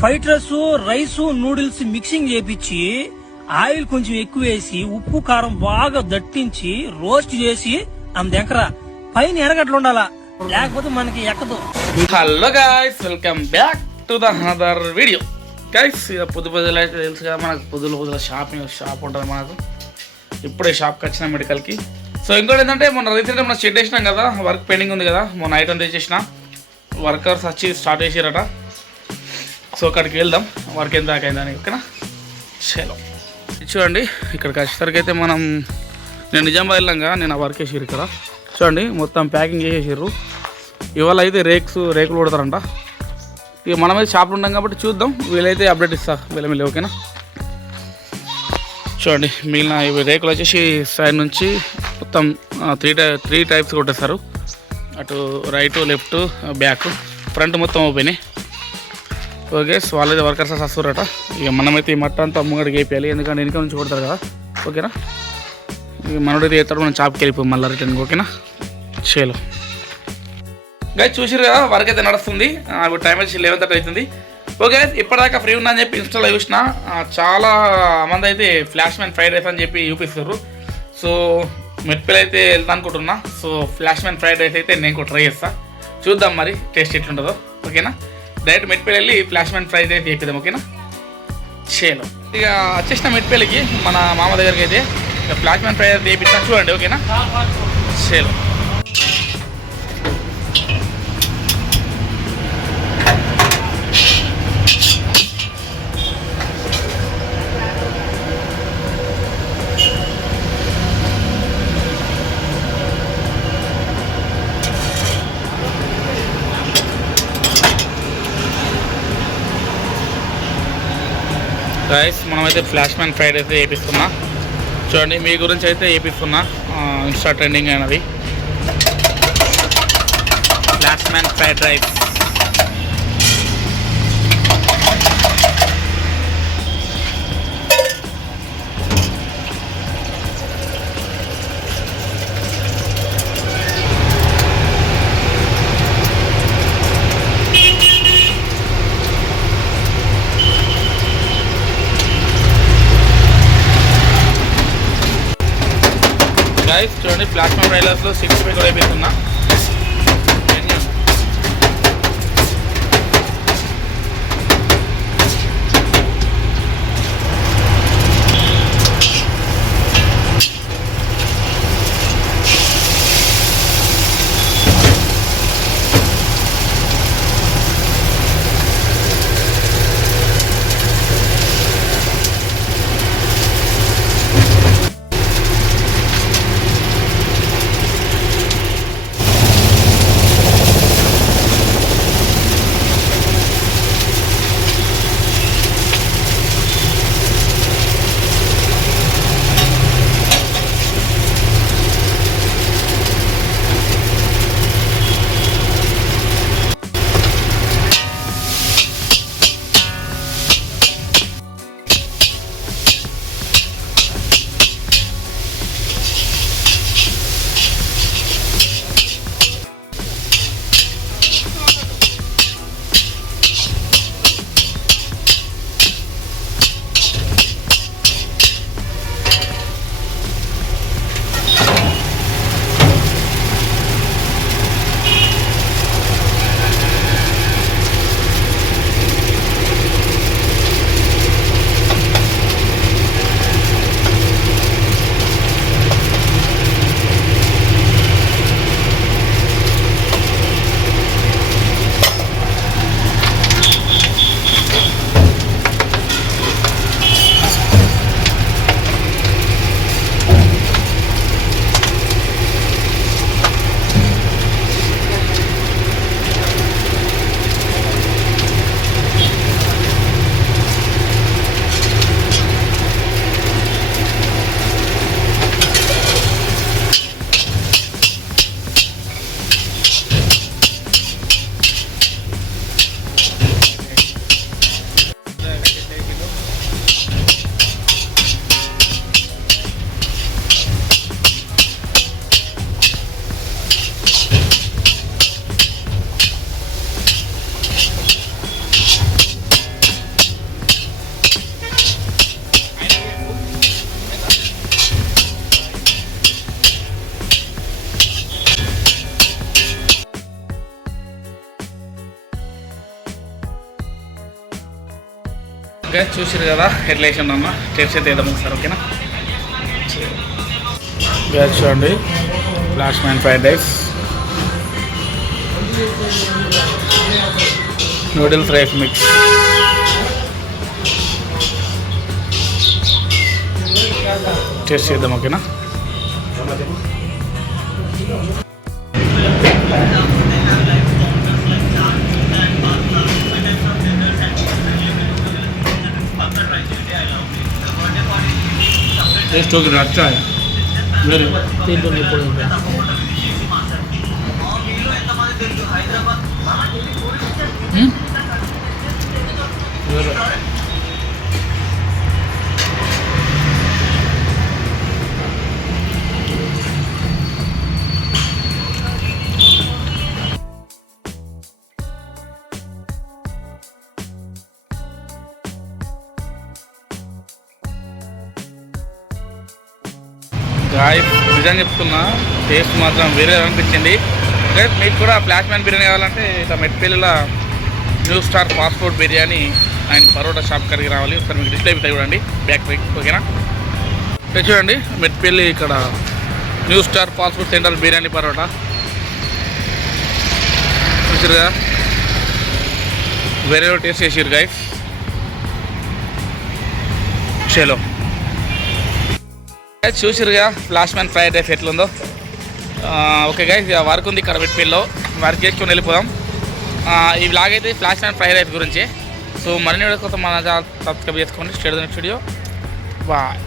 Fried rice noodles mixing చేపించి ఆయిల్ కొంచెం ఎక్కువ వేసి ఉప్పు కారం బాగా దట్టించి రోస్ట్ చేసి ఆమె దగ్గర పైన ఎరగట్లు ఉండాలా, లేకపోతే మనకి ఎక్కదు. Hello guys, welcome back to the another video. Guys పొద్దు అయితే తెలుసు కదా మనకు, పొద్దుల షాప్ ఉంటుంది మనకు. ఇప్పుడే షాప్కి వచ్చిన మెడికల్కి. సో ఇంకోటి ఏంటంటే మొన్న రీసెంట్గా మనం షెడ్ వేసినాం కదా, వర్క్ పెండింగ్ ఉంది కదా, మొన్న ఐటమ్ తెచ్చేసిన వర్కర్స్ వచ్చి స్టార్ట్ చేసారట. సో అక్కడికి వెళ్దాం, వర్క్ ఎంత దాకా అయిందని. ఓకేనా, చలో చూడండి. ఇక్కడికి వచ్చేసరికి అయితే నేను నిజామాబాద్ వెళ్ళాంగా, నేను ఆ వర్క్ వేసారు ఇక్కడ. చూడండి మొత్తం ప్యాకింగ్ చేసేసారు. ఇవాళ అయితే రేకులు కొడతారంట. ఇక మనమైతే షాప్లో ఉన్నాం కాబట్టి చూద్దాం, వీళ్ళైతే అప్డేట్ ఇస్తా వీళ్ళ. ఓకేనా, చూడండి మిగిలిన ఇవి రేకులు వచ్చేసి సైడ్ నుంచి మొత్తం త్రీ టైప్స్ కొట్టేస్తారు. అటు రైట్, లెఫ్ట్, బ్యాక్, ఫ్రంట్ మొత్తం ఓపెన్. ఓకే, సో వాళ్ళైతే వర్కర్స్ వస్తారట. ఇక మనమైతే ఈ మట్ట అంతా ముంగడికి వేయాలి, ఎందుకంటే వెనక నుంచి కొడతారు కదా. ఓకేనా, ఇక మనోడైతే వేస్తాడు, మనం షాప్కి వెళ్ళిపోయి మళ్ళీ రిటర్న్. ఓకేనా, చేలో గైస్ చూసారు కదా, వర్క్ అయితే నడుస్తుంది. ఇప్పుడు టైం వచ్చి 11:30 అవుతుంది. ఓకే, ఇప్పటిదాకా ఫ్రీ ఉన్నా అని చెప్పి ఇన్స్టాలో చూసిన చాలా మంది అయితే ఫ్లాష్ మ్యాన్ ఫ్రైడ్ రైస్ అని చెప్పి చూపిస్తారు. సో మెట్పల్లి అయితే వెళ్తా అనుకుంటున్నా. So flash man fried rice అయితే నేను కూడా ట్రై చేస్తాను, చూద్దాం మరి టేస్ట్ ఎట్లుంటుందో. ఓకేనా, డైరెక్ట్ మెట్పల్లి వెళ్ళి ఫ్లాష్ మ్యాన్ ఫ్రైడ్ రైస్ చేపిద్దాం. ఓకేనా, చేలో ఇక వచ్చేసిన మెట్పల్లికి మన మామ దగ్గరికి అయితే ఇక ఫ్లాష్ మ్యాన్ ఫ్రైడ్ రైస్ చేపిస్తాను, చూడండి. ఓకేనా, చేలో గైస్, మనమైతే ఫ్లాష్ మ్యాన్ ఫ్రైడ్ అయితే వేపిస్తున్నా. చూడండి, మీ గురించి అయితే వేపిస్తున్నా, ఇన్స్టా ట్రెండింగ్ అయినది flash man fried rice. Guys చూడండి, ఫ్లాష్ మ్యాన్ ఫ్రైడ్ రైస్లో 65 కూడా వేపిస్తున్నా. ఓకే చూసారు కదా ఎట్లా వేసి ఉన్నా టేస్ట్ అయితే వేద్దాం ఒకసారి ఓకేనా. గ్యాస్ చూడండి flash man fried rice, noodles rice mix, taste చేద్దాం ఓకేనా. టేస్ట్ ఓకే అచ్చా వేరే దీంట్లో ఇప్పుడు వేరే గాయస్ నిజంగా చెప్తున్నా టేస్ట్ మాత్రం వేరే అనిపించింది. గైస్ మీకు కూడా ఫ్లాష్ మ్యాన్ బిర్యానీ కావాలంటే ఇట్లా మెట్పల్లిలో new star fast food biryani and parotta shop కడిగి రావాలి. ఒకసారి మీకు డిస్ప్లే అయితే చూడండి బ్యాక్ వైక్ ఓకేనా. ఇక్కడ చూడండి మెట్పల్లి ఇక్కడ new star fast food centre biryani parotta చూసారుగా వేరే టేస్ట్ చేసారు గైస్. చలో చూసిరుగా ఫ్లాష్ మ్యాన్ ఫ్రైడ్ రైస్ ఎట్లుందో. ఓకే గైస్ వర్క్ ఉంది ఇక్కడ మెట్పల్లిలో, వర్క్ చేసుకొని వెళ్ళిపోదాం. ఈ వ్లాగ్ అయితే ఫ్లాష్ మ్యాన్ ఫ్రైడ్ రైస్ గురించి. సో మరిన్ని వీడియో కోసం మన ఛానల్ సబ్స్క్రైబ్ చేసుకోండి. State studio bye.